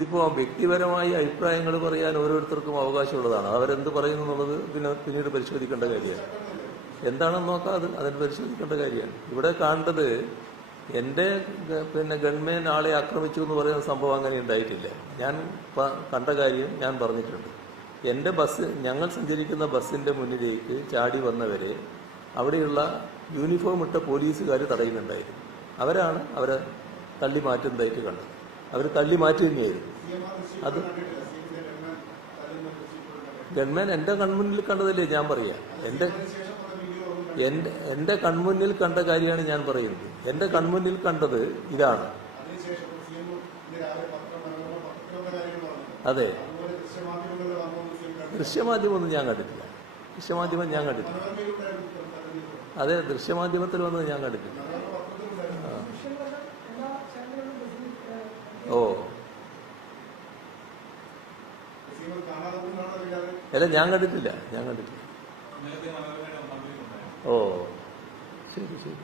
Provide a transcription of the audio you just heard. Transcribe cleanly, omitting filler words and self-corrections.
ഇതിപ്പോ വ്യക്തിപരമായ അഭിപ്രായങ്ങൾ പറയാൻ ഓരോരുത്തർക്കും അവകാശമുള്ളതാണ്. അവരെന്ത് പറയുന്നു എന്നുള്ളത് പിന്നീട് പരിശോധിക്കേണ്ട കാര്യമാണ്. എന്താണെന്ന് നോക്കാതെ അതിന് പരിശോധിക്കേണ്ട കാര്യമാണ്. ഇവിടെ കാണേണ്ടത് എന്റെ ഗൺമാൻ ആളെ ആക്രമിച്ചു എന്ന് പറയുന്ന സംഭവം അങ്ങനെ ഉണ്ടായിട്ടില്ല. ഞാൻ കണ്ട കാര്യം ഞാൻ പറഞ്ഞിട്ടുണ്ട്. എന്റെ ബസ്, ഞങ്ങൾ സഞ്ചരിക്കുന്ന ബസ്സിന്റെ മുന്നിലേക്ക് ചാടി വന്നവരെ അവിടെയുള്ള യൂണിഫോം ഇട്ട പോലീസുകാർ തടയുന്നുണ്ടായിരുന്നു. അവരാണ് അവരെ തള്ളി മാറ്റുന്നതായിട്ട് കണ്ടത്. അവർ തള്ളി മാറ്റി തന്നെയായിരുന്നു. അത് ഗൺമാൻ എന്റെ കൺമുന്നിൽ കണ്ടതല്ലേ ഞാൻ പറയാം. എന്റെ കൺമുന്നിൽ കണ്ട കാര്യമാണ് ഞാൻ പറയുന്നത്. എന്റെ കൺമുന്നിൽ കണ്ടത് ഇതാണ്. അതെ, ദൃശ്യമാധ്യമൊന്നും ഞാൻ കണ്ടിട്ടില്ല. ദൃശ്യമാധ്യമം ഞാൻ കണ്ടിട്ടില്ല. അതെ, ദൃശ്യമാധ്യമത്തിൽ വന്നത് ഞാൻ കണ്ടിട്ടില്ല. ഓ അല്ല, ഞാൻ കണ്ടിട്ടില്ല. ഓ ശരി ശരി.